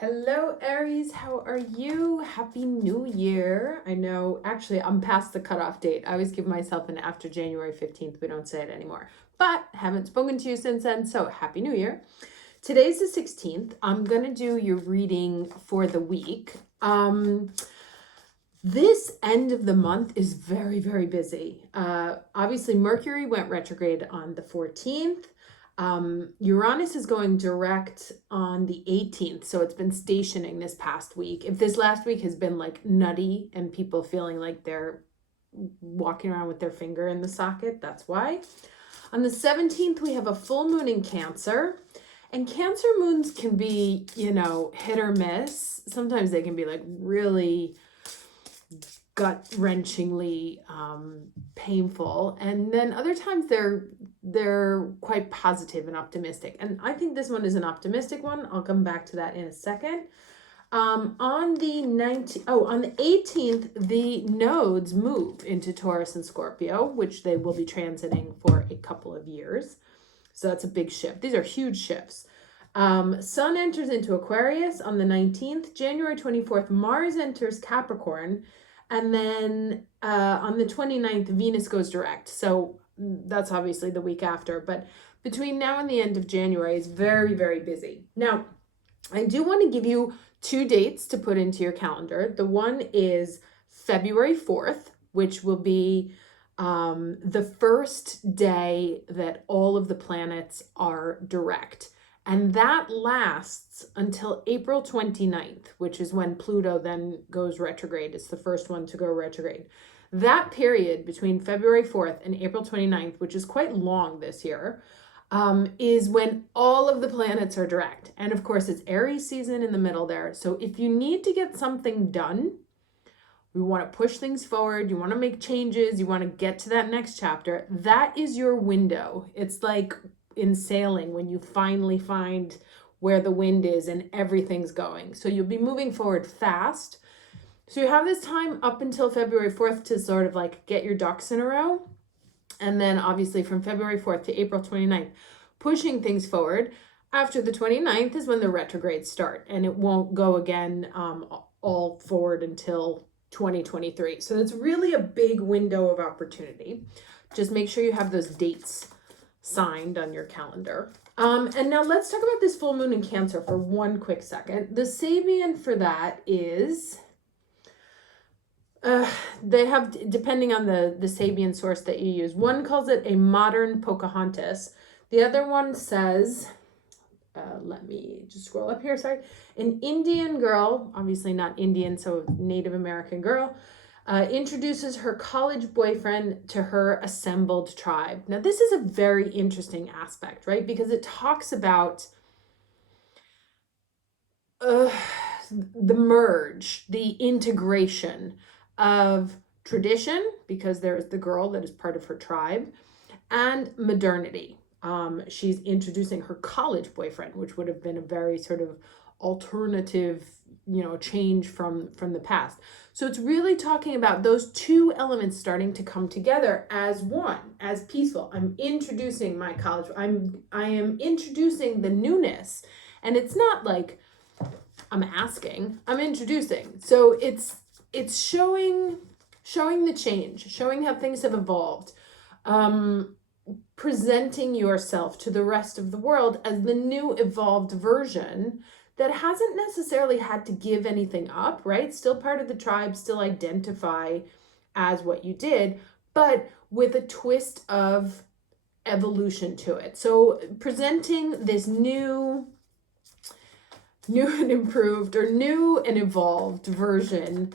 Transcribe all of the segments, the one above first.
Hello, Aries. How are you? Happy New Year. I know, actually, I'm past the cutoff date. I always give myself an after January 15th. We don't say it anymore. But haven't spoken to you since then, so Happy New Year. Today's the 16th. I'm going to do your reading for the week. This end of the month is very, very busy. Obviously, Mercury went retrograde on the 14th. Uranus is going direct on the 18th, so it's been stationing this past week. If this last week has been like nutty and people feeling like they're walking around with their finger in the socket, that's why. On the 17th, we have a full moon in Cancer. And Cancer moons can be, hit or miss. Sometimes they can be like really gut-wrenchingly painful, and then other times they're quite positive and optimistic, and I think this one is an optimistic one. I'll come back to that in a second. On the 18th, the nodes move into Taurus and Scorpio, which they will be transiting for a couple of years, so that's a big shift. These are huge shifts. Sun enters into Aquarius on the 19th. January 24th, Mars enters Capricorn. And then on the 29th, Venus goes direct. So that's obviously the week after. But between now and the end of January is very, very busy. Now, I do want to give you two dates to put into your calendar. The one is February 4th, which will be the first day that all of the planets are direct. And that lasts until April 29th, which is when Pluto then goes retrograde. It's the first one to go retrograde. That period between February 4th and April 29th, which is quite long this year, is when all of the planets are direct. And of course, it's Aries season in the middle there. So if you need to get something done, you want to push things forward, you want to make changes, you want to get to that next chapter, that is your window. It's like in sailing when you finally find where the wind is and everything's going. So you'll be moving forward fast. So you have this time up until February 4th to sort of like get your ducks in a row. And then obviously from February 4th to April 29th, pushing things forward. After the 29th is when the retrogrades start, and it won't go again all forward until 2023. So it's really a big window of opportunity. Just make sure you have those dates signed on your calendar. And now let's talk about this full moon in Cancer for one quick second. The Sabian for that is, they have, depending on the Sabian source that you use, one calls it a modern Pocahontas. The other one says, let me just scroll up here, sorry. An Indian girl, obviously not Indian, so Native American girl, introduces her college boyfriend to her assembled tribe. Now, this is a very interesting aspect, right? Because it talks about the merge, the integration of tradition, because there is the girl that is part of her tribe, and modernity. She's introducing her college boyfriend, which would have been a very sort of alternative, change from the past. So it's really talking about those two elements starting to come together as one, as peaceful. I'm introducing my college. I am introducing the newness, and it's not like I'm asking. I'm introducing. So it's showing the change, showing how things have evolved. Presenting yourself to the rest of the world as the new evolved version that hasn't necessarily had to give anything up, right? Still part of the tribe, still identify as what you did, but with a twist of evolution to it. So presenting this new and improved, or new and evolved version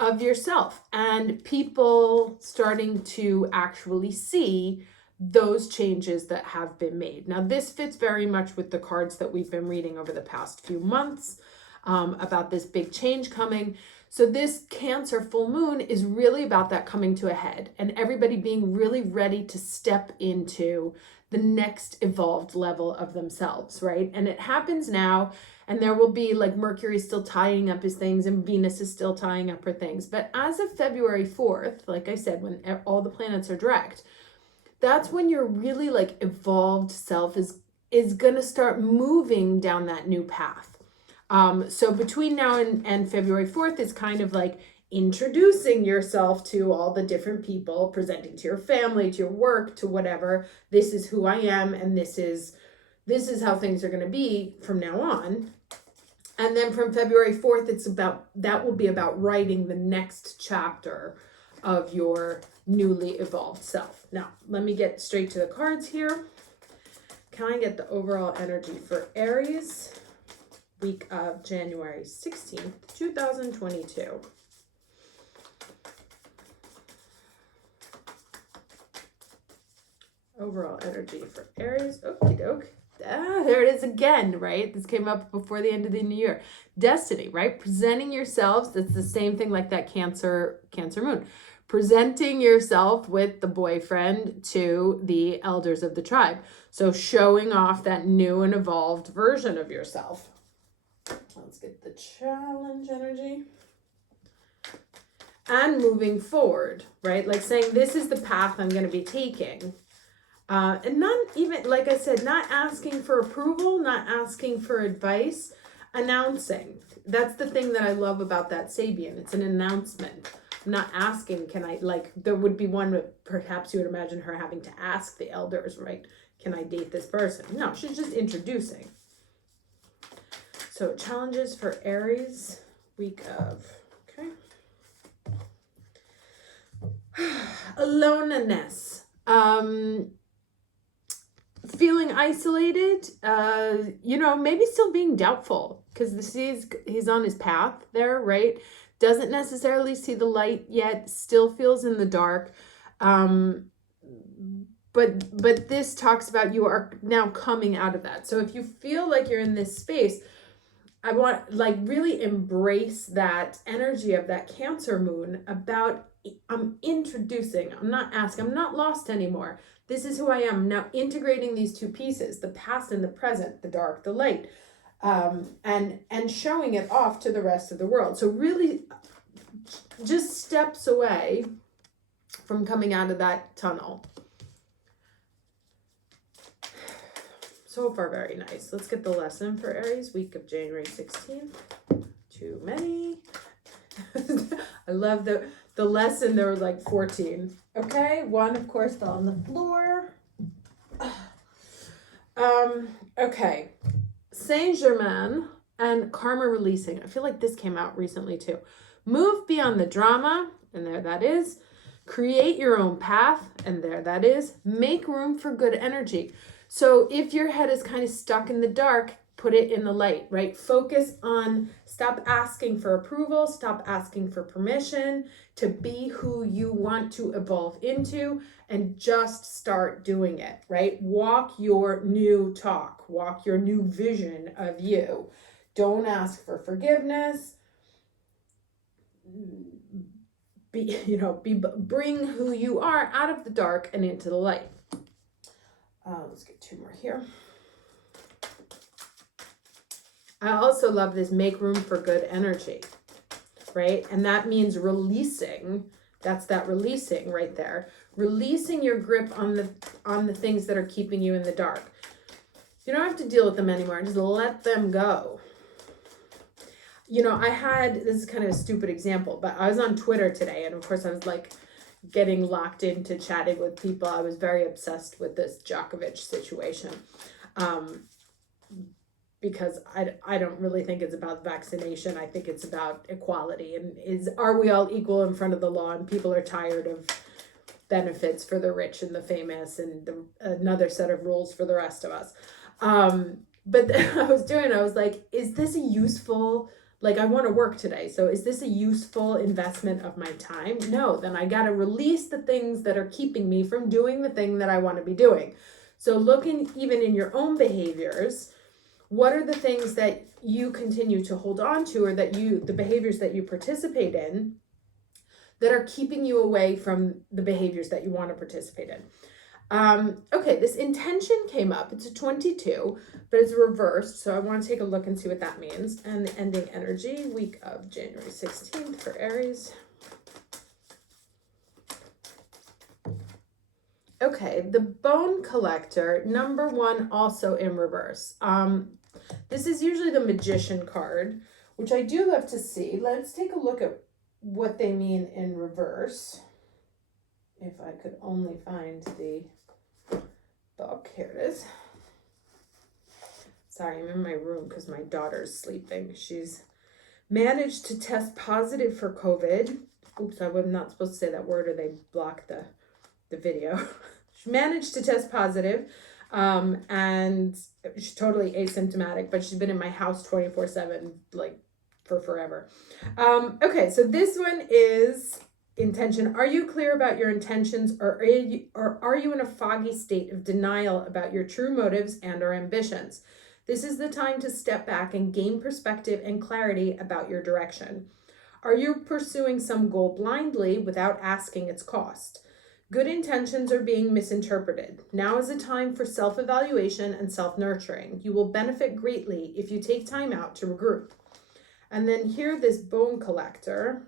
of yourself, and people starting to actually see those changes that have been made. Now, this fits very much with the cards that we've been reading over the past few months about this big change coming. So this Cancer full moon is really about that coming to a head, and everybody being really ready to step into the next evolved level of themselves, right? And it happens now, and there will be like Mercury still tying up his things and Venus is still tying up her things. But as of February 4th, like I said, when all the planets are direct, that's when your really like evolved self is going to start moving down that new path. So between now and February 4th is kind of like introducing yourself to all the different people, presenting to your family, to your work, to whatever. This is who I am, and this is how things are going to be from now on. And then from February 4th, that will be about writing the next chapter of your newly evolved self. Now, let me get straight to the cards here. Can I get the overall energy for Aries, week of January 16th, 2022? Overall energy for Aries. Okie doke. There it is again, right? This came up before the end of the new year. Destiny, right? Presenting yourselves. That's the same thing like that Cancer moon. Presenting yourself with the boyfriend to the elders of the tribe. So showing off that new and evolved version of yourself. Let's get the challenge energy. And moving forward, right? Like saying, this is the path I'm going to be taking. And not even, like I said, not asking for approval, not asking for advice, announcing. That's the thing that I love about that Sabian. It's an announcement. I'm not asking, there would be one that perhaps you would imagine her having to ask the elders, right? Can I date this person? No, she's just introducing. So challenges for Aries, week of, okay. Aloneness. Feeling isolated, maybe still being doubtful because he's on his path there, right? Doesn't necessarily see the light yet, still feels in the dark. But this talks about you are now coming out of that. So if you feel like you're in this space, I want really embrace that energy of that Cancer moon about I'm introducing, I'm not asking, I'm not lost anymore. This is who I am. Now integrating these two pieces, the past and the present, the dark, the light, and showing it off to the rest of the world. So really just steps away from coming out of that tunnel. So far, very nice. Let's get the lesson for Aries, week of January 16th. Too many. I love the lesson. There were like 14. Okay, one, of course, fell on the floor. Okay. Saint Germain and karma releasing. I feel like this came out recently too. Move beyond the drama, and there that is. Create your own path, and there that is. Make room for good energy. So if your head is kind of stuck in the dark, put it in the light, right? Focus on, stop asking for approval, stop asking for permission to be who you want to evolve into, and just start doing it, right? Walk your new talk, walk your new vision of you. Don't ask for forgiveness. Bring who you are out of the dark and into the light. Let's get two more here. I also love this, make room for good energy, right? And that means releasing. That's that releasing right there. Releasing your grip on the things that are keeping you in the dark. You don't have to deal with them anymore. Just let them go. This is kind of a stupid example, but I was on Twitter today, and of course I was getting locked into chatting with people. I was very obsessed with this Djokovic situation. Because I don't really think it's about vaccination. I think it's about equality, and are we all equal in front of the law, and people are tired of benefits for the rich and the famous and another set of rules for the rest of us. But I was like, is this a useful, I want to work today. So is this a useful investment of my time? No, then I got to release the things that are keeping me from doing the thing that I want to be doing. So looking even in your own behaviors, what are the things that you continue to hold on to, or the behaviors that you participate in that are keeping you away from the behaviors that you want to participate in? Okay, this intention came up. It's a 22, but it's reversed. So I want to take a look and see what that means. And the ending energy, week of January 16th for Aries. Okay, the bone collector, number 1, also in reverse. This is usually the Magician card, which I do love to see. Let's take a look at what they mean in reverse. If I could only find the book. Here it is. Sorry, I'm in my room because my daughter's sleeping. She's managed to test positive for COVID. Oops, I was not supposed to say that word or they blocked the video. She managed to test positive, and she's totally asymptomatic, but she's been in my house 24/7, like for forever. Okay, so this one is intention. Are you clear about your intentions, or are you in a foggy state of denial about your true motives and or ambitions? This is the time to step back and gain perspective and clarity about your direction. Are you pursuing some goal blindly without asking its cost? Good intentions are being misinterpreted. Now is a time for self-evaluation and self-nurturing. You will benefit greatly if you take time out to regroup. And then here, this bone collector.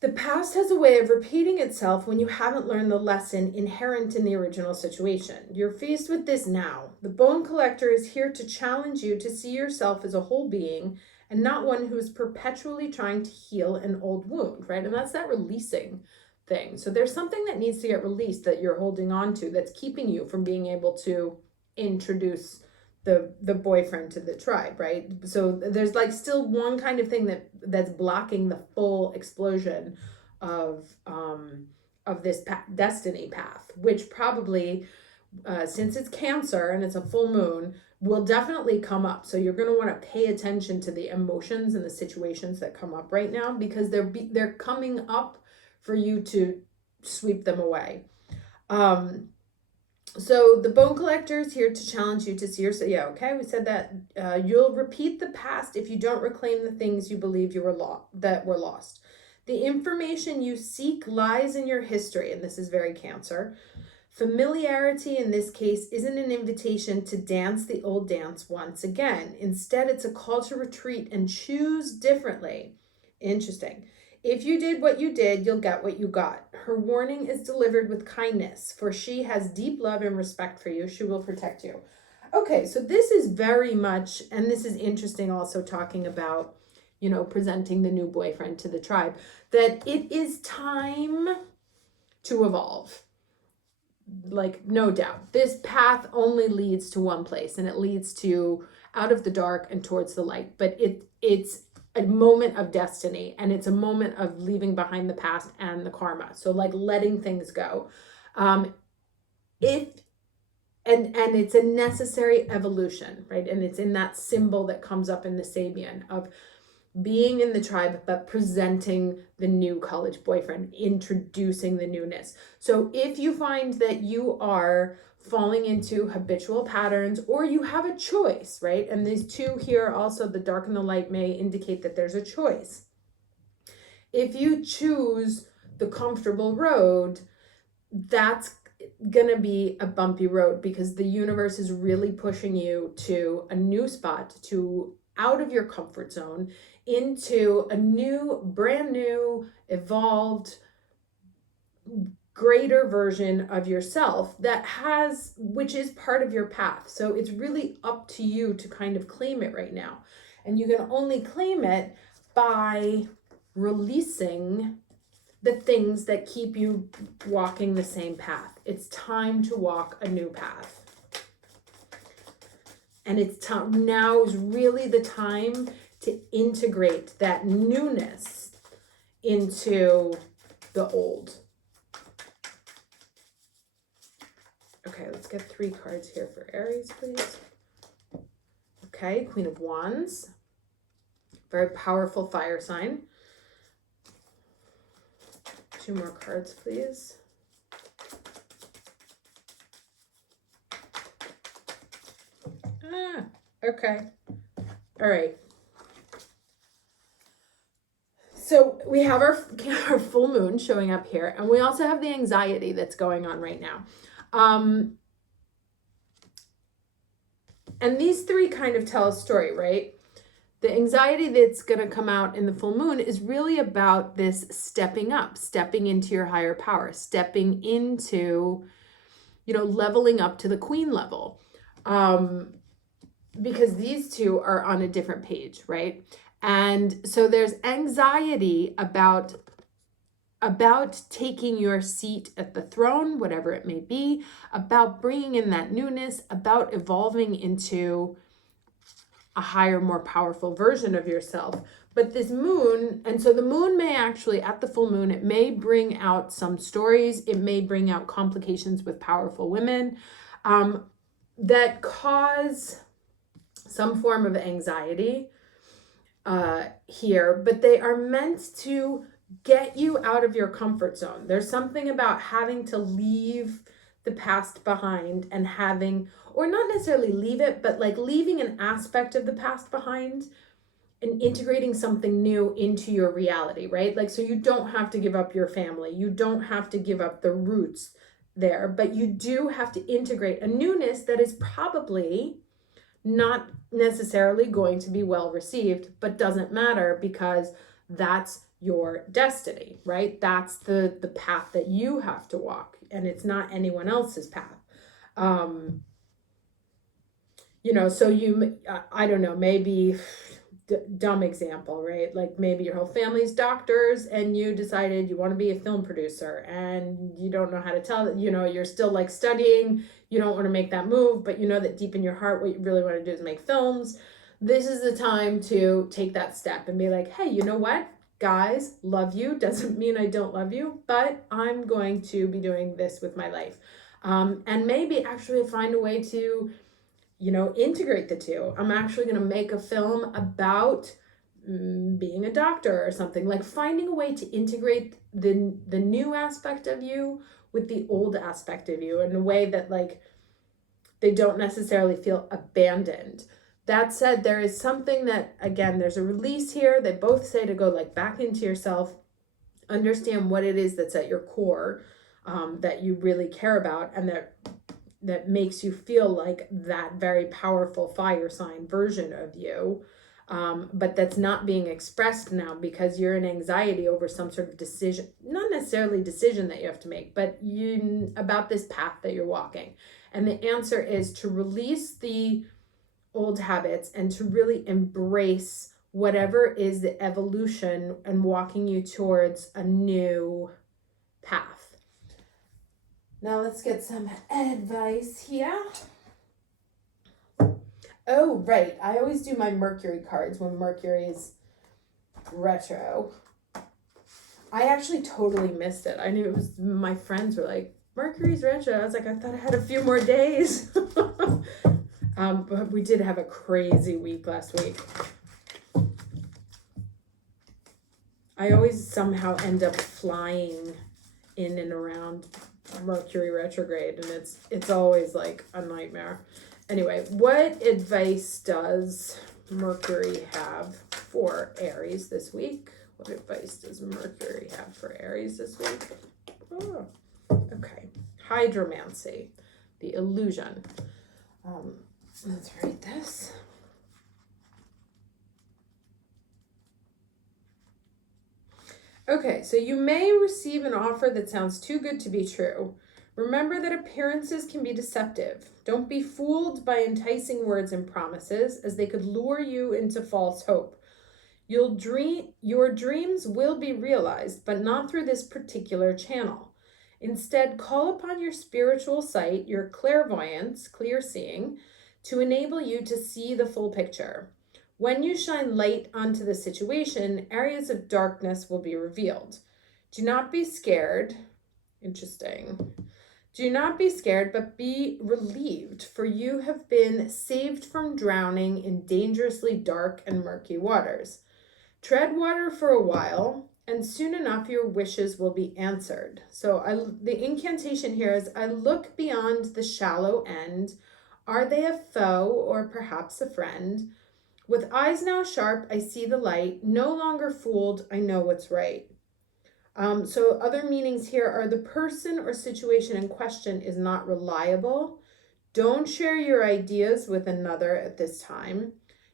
The past has a way of repeating itself when you haven't learned the lesson inherent in the original situation. You're faced with this now. The bone collector is here to challenge you to see yourself as a whole being and not one who is perpetually trying to heal an old wound, right? And that's that releasing thing. So there's something that needs to get released that you're holding on to that's keeping you from being able to introduce the boyfriend to the tribe, right? So there's like still one kind of thing that's blocking the full explosion of this destiny path, which probably since it's Cancer and it's a full moon, will definitely come up. So you're going to want to pay attention to the emotions and the situations that come up right now, because they're coming up for you to sweep them away. So the bone collector is here to challenge you to see yourself. Yeah, okay, we said that. You'll repeat the past if you don't reclaim the things you believe that were lost. The information you seek lies in your history, and this is very Cancer. Familiarity in this case isn't an invitation to dance the old dance once again. Instead, it's a call to retreat and choose differently. Interesting. If you did what you did, you'll get what you got. Her warning is delivered with kindness, for she has deep love and respect for you. She will protect you. Okay, so this is very much, and this is interesting also talking about, presenting the new boyfriend to the tribe, that it is time to evolve. Like, no doubt. This path only leads to one place, and it leads to out of the dark and towards the light. But it's a moment of destiny, and it's a moment of leaving behind the past and the karma. So like letting things go. And it's a necessary evolution, right? And it's in that symbol that comes up in the Sabian of being in the tribe, but presenting the new college boyfriend, introducing the newness. So if you find that you are falling into habitual patterns, or you have a choice, right? And these two here, also the dark and the light, may indicate that there's a choice. If you choose the comfortable road, that's gonna be a bumpy road, because the universe is really pushing you to a new spot, to out of your comfort zone, into a new, brand new, evolved, greater version of yourself which is part of your path. So it's really up to you to kind of claim it right now. And you can only claim it by releasing the things that keep you walking the same path. It's time to walk a new path. And it's time, now is really the time to integrate that newness into the old. Okay, let's get 3 cards here for Aries, please. Okay, Queen of Wands. Very powerful fire sign. 2 more cards, please. Okay. All right. So we have our full moon showing up here, and we also have the anxiety that's going on right now. And these 3 kind of tell a story, right? The anxiety that's going to come out in the full moon is really about this stepping up, stepping into your higher power, stepping into leveling up to the queen level. Because these two are on a different page, right? And so there's anxiety about taking your seat at the throne, whatever it may be, about bringing in that newness, about evolving into a higher, more powerful version of yourself. But this moon, and so the moon may actually, at the full moon, it may bring out some stories. It may bring out complications with powerful women that cause some form of anxiety here, but they are meant to get you out of your comfort zone. There's something about having to leave the past behind and having, or not necessarily leave it, but like leaving an aspect of the past behind and integrating something new into your reality, right? Like, so you don't have to give up your family. You don't have to give up the roots there, but you do have to integrate a newness that is probably not necessarily going to be well received, but doesn't matter because that's your destiny, right? That's the path that you have to walk, and it's not anyone else's path. So I don't know, maybe dumb example, right? Like maybe your whole family's doctors and you decided you want to be a film producer and you don't know how to tell that, you're still like studying, you don't want to make that move, but you know that deep in your heart, what you really want to do is make films. This is the time to take that step and be like, hey, you know what? Guys, love you. Doesn't mean I don't love you, but I'm going to be doing this with my life. And maybe actually find a way to integrate the two. I'm actually going to make a film about being a doctor or something, like finding a way to integrate the new aspect of you with the old aspect of you in a way that like they don't necessarily feel abandoned. That said, there is something that, again, there's a release here. They both say to go like back into yourself, understand what it is that's at your core, that you really care about, and that makes you feel like that very powerful fire sign version of you. But that's not being expressed now because you're in anxiety over some sort of decision, not necessarily decision that you have to make, but about this path that you're walking. And the answer is to release the old habits and to really embrace whatever is the evolution and walking you towards a new path. Now let's get some advice here. Oh, right. I always do my Mercury cards when Mercury is retro. I actually totally missed it. I knew it was, my friends were like, Mercury's retro. I was like, I thought I had a few more days. But we did have a crazy week last week. I always somehow end up flying in and around Mercury retrograde, and it's always like a nightmare. Anyway, what advice does Mercury have for Aries this week? What advice does Mercury have for Aries this week? Oh, okay. Hydromancy, the illusion. Let's read this. Okay, so you may receive an offer that sounds too good to be true. Remember that appearances can be deceptive. Don't be fooled by enticing words and promises, as they could lure you into false hope. Your dreams will be realized, but not through this particular channel. Instead, call upon your spiritual sight, your clairvoyance, clear seeing, to enable you to see the full picture. When you shine light onto the situation, areas of darkness will be revealed. Do not be scared. Interesting. Do not be scared, but be relieved, for you have been saved from drowning in dangerously dark and murky waters. Tread water for a while, and soon enough your wishes will be answered. So the incantation here is, I look beyond the shallow end. Are they a foe or perhaps a friend? With eyes now sharp, I see the light. No longer fooled, I know what's right. So other meanings here are the person or situation in question is not reliable. Don't share your ideas with another at this time.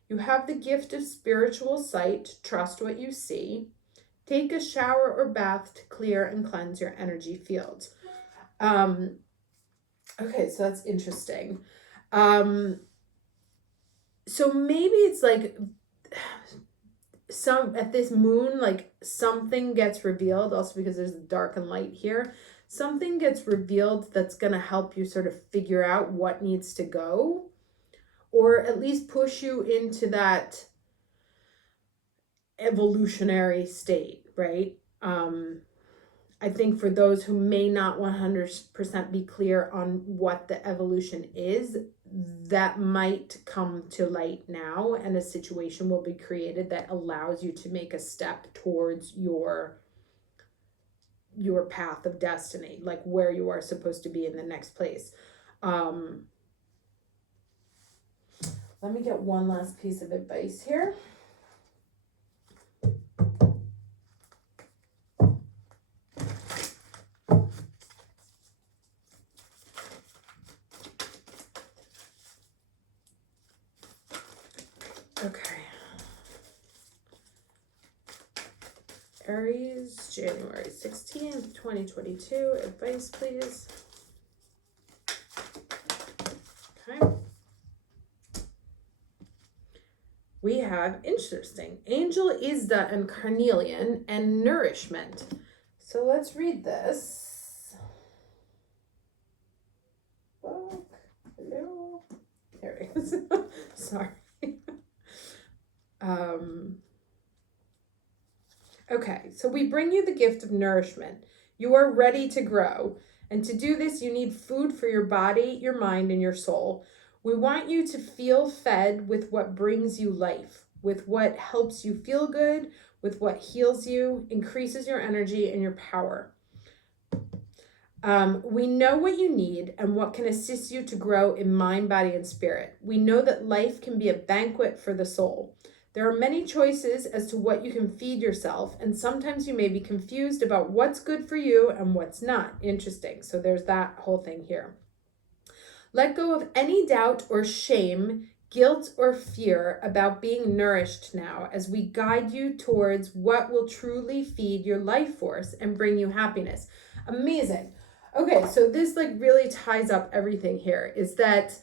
You have the gift of spiritual sight. Trust what you see. Take a shower or bath to clear and cleanse your energy field. Okay, so that's interesting. Um, so maybe it's like some at this moon, like something gets revealed, also because there's dark and light here. Something gets revealed that's gonna help you sort of figure out what needs to go, or at least push you into that evolutionary state, right? I think for those who may not 100% be clear on what the evolution is, that might come to light now, and a situation will be created that allows you to make a step towards your path of destiny, like where you are supposed to be in the next place. Um, let me get one last piece of advice here. Okay. Aries, January 16th, 2022. Advice, please. Okay. We have, interesting, Angel Isda and Carnelian and Nourishment. So let's read this. Book. Hello. There it is. Sorry. Okay, so we bring you the gift of nourishment. You are ready to grow. And to do this, you need food for your body, your mind, and your soul. We want you to feel fed with what brings you life, with what helps you feel good, with what heals you, increases your energy and your power. We know what you need and what can assist you to grow in mind, body, and spirit. We know that life can be a banquet for the soul. There are many choices as to what you can feed yourself, and sometimes you may be confused about what's good for you and what's not. Interesting. So there's that whole thing here. Let go of any doubt or shame, guilt or fear about being nourished now as we guide you towards what will truly feed your life force and bring you happiness. Amazing. Okay, so this like really ties up everything here, is that,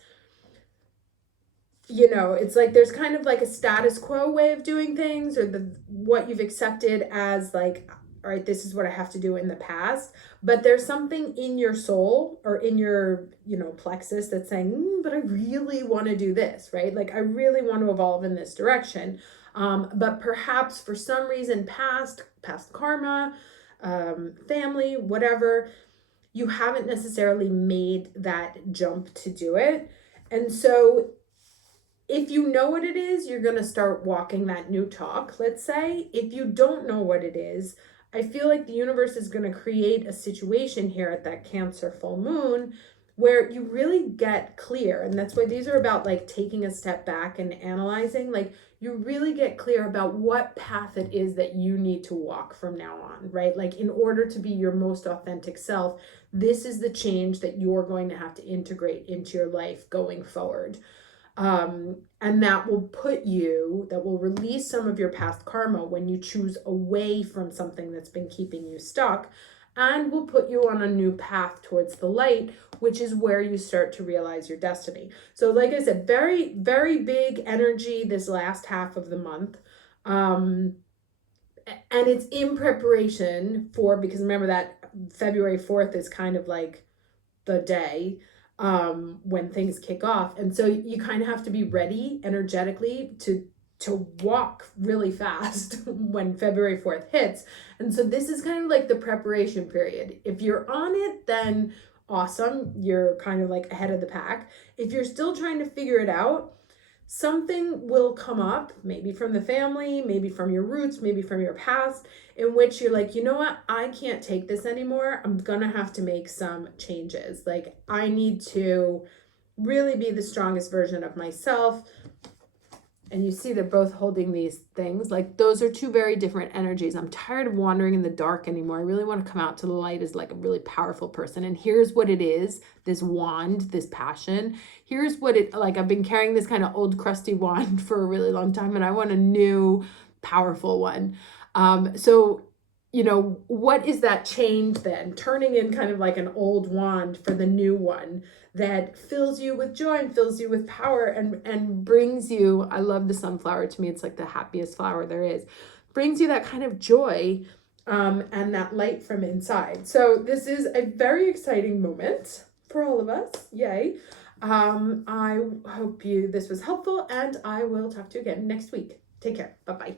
you know, it's like there's kind of like a status quo way of doing things, or the what you've accepted as like, all right, this is what I have to do in the past. But there's something in your soul or in your, you know, plexus that's saying, but I really want to do this, right? Like I really want to evolve in this direction. But perhaps for some reason, past karma, family, whatever, you haven't necessarily made that jump to do it. And so if you know what it is, you're going to start walking that new talk, let's say. If you don't know what it is, I feel like the universe is going to create a situation here at that Cancer full moon where you really get clear. And that's why these are about like taking a step back and analyzing. Like you really get clear about what path it is that you need to walk from now on, right? Like in order to be your most authentic self, this is the change that you're going to have to integrate into your life going forward. And that will release some of your past karma when you choose away from something that's been keeping you stuck, and will put you on a new path towards the light, which is where you start to realize your destiny. So like I said, very, very big energy this last half of the month. And it's in preparation for, because remember that February 4th is kind of like the day when things kick off, and so you kind of have to be ready energetically to walk really fast when February 4th hits. And so this is kind of like the preparation period. If you're on it, then awesome, you're kind of like ahead of the pack. If you're still trying to figure it out, something will come up, maybe from the family, maybe from your roots, maybe from your past, in which you're like, you know what, I can't take this anymore. I'm gonna have to make some changes. Like I need to really be the strongest version of myself. And you see they're both holding these things. Like those are two very different energies. I'm tired of wandering in the dark anymore. I really want to come out to the light as like a really powerful person. And here's what it is, this wand, this passion. Here's what it, like I've been carrying this kind of old crusty wand for a really long time, and I want a new powerful one. So you know, what is that change then? Turning in kind of like an old wand for the new one that fills you with joy and fills you with power and brings you, I love the sunflower. To me, it's like the happiest flower there is. Brings you that kind of joy and that light from inside. So this is a very exciting moment for all of us. Yay. I hope this was helpful, and I will talk to you again next week. Take care. Bye-bye.